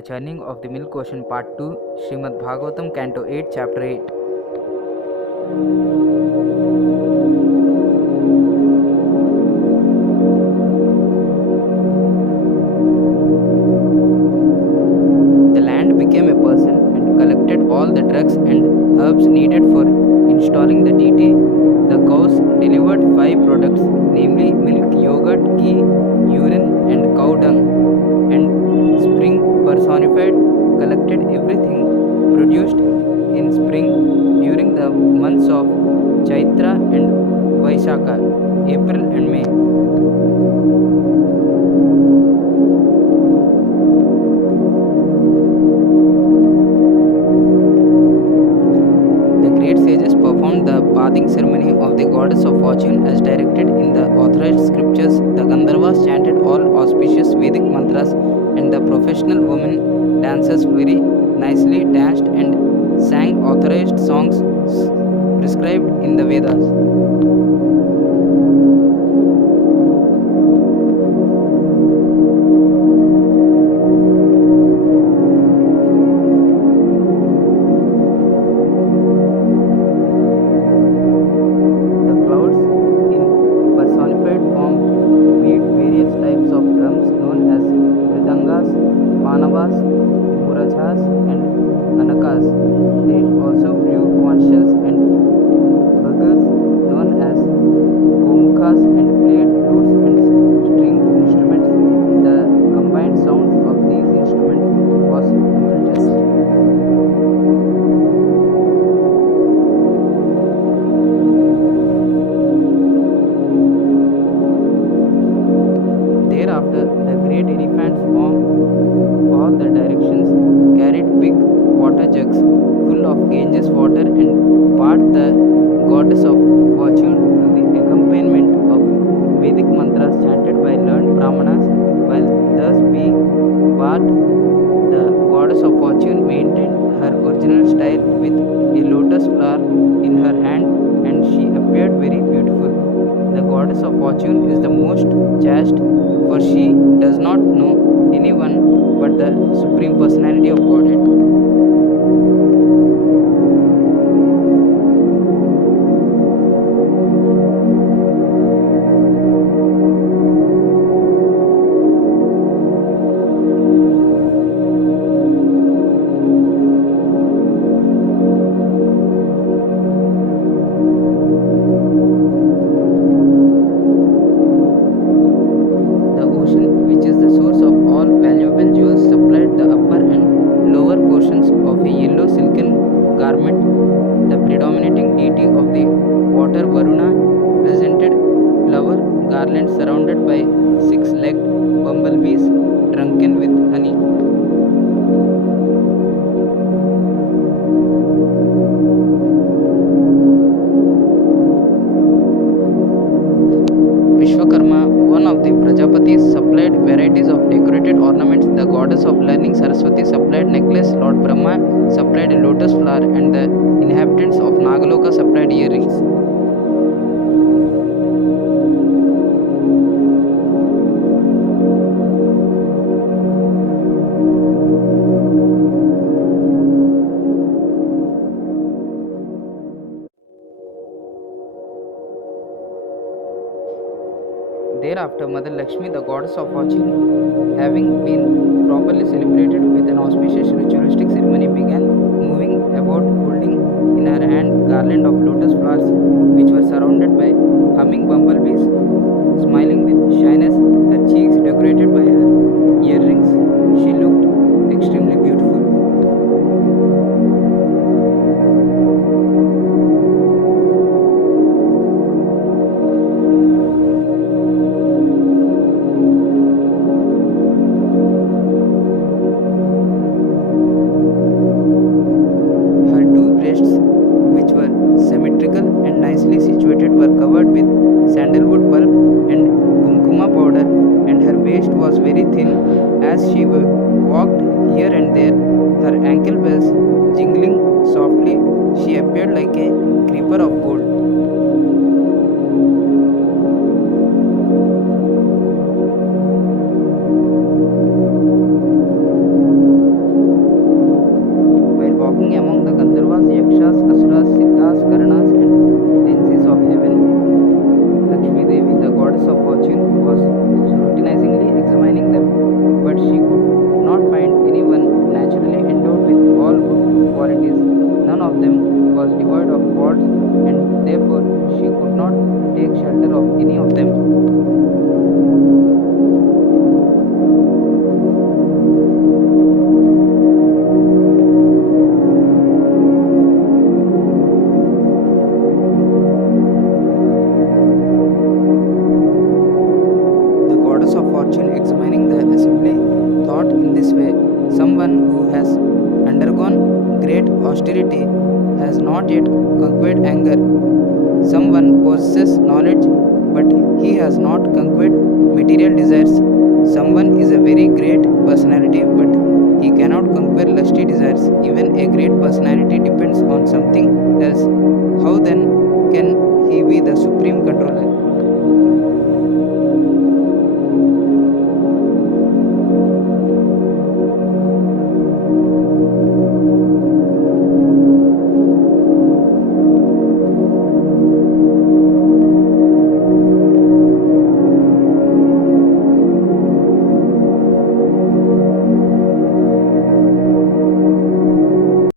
The Churning of the Milk Ocean Part 2, Srimad Bhagavatam Canto 8, Chapter 8. The land became a person and collected all the drugs and herbs needed for installing the deity. The cows delivered 5 products, namely milk, yogurt, ghee, urine, and cow dung. And spring personified collected everything produced in spring during the months of Chaitra and Vaishakha, April and May. The great sages performed the bathing ceremony of the goddess of fortune as directed in the authorized scriptures. The Gandharvas chanted all auspicious Vedic mantras, and the professional women dancers very nicely danced and sang authorized songs prescribed in the Vedas. The clouds in personified form beat various types of drums known as mridangas, panavas, murachas, and anakas. They also blew conch shells and bugles known as gomukhas and played flutes and string instruments. The combined sounds of these instruments was tumultuous. Thereafter, the great elephants from all the directions carried big water jugs full of Ganges water and part the goddess of fortune to the accompaniment of Vedic mantras chanted by learned brahmanas. While thus being part, the goddess of fortune maintained her original style with a lotus flower in her hand, and she appeared very beautiful. The goddess of fortune is the most chaste, for she does not know anyone but the Supreme Personality of Godhead. The ocean, which is the source of all valuable jewels, supplied the upper and lower portions of a yellow silken garment. The predominating deity of the water, Varuna, presented flower garlands surrounded by 6-legged bumblebees drunken with honey. Vishwakarma, one of the Prajapatis, supplied varieties of decorated ornaments. The goddess of learning, Saraswati, supplied necklace. Lord Brahma supplied a lotus flower, and the inhabitants of Nagaloka supplied earrings. Thereafter, Mother Lakshmi, the goddess of fortune, having been properly celebrated with an auspicious ritualistic ceremony, began moving about holding in her hand garland of lotus flowers, which were surrounded by humming bumblebees. Smiling with shyness, her cheeks decorated by her earrings, she looked extremely beautiful. Her two breasts, which were symmetrical and nicely situated, were covered with sandalwood pulp and kumkuma powder, and her waist was very thin. As she walked here and there, her ankle bells jingling softly, she appeared like a creeper of gold. was devoid of faults, and therefore she could not take shelter of any of them. The goddess of fortune, examining the assembly, thought in this way: someone who has undergone great austerity has not yet conquered anger. Someone possesses knowledge, but he has not conquered material desires. Someone is a very great personality, but he cannot conquer lusty desires. Even a great personality depends on something else.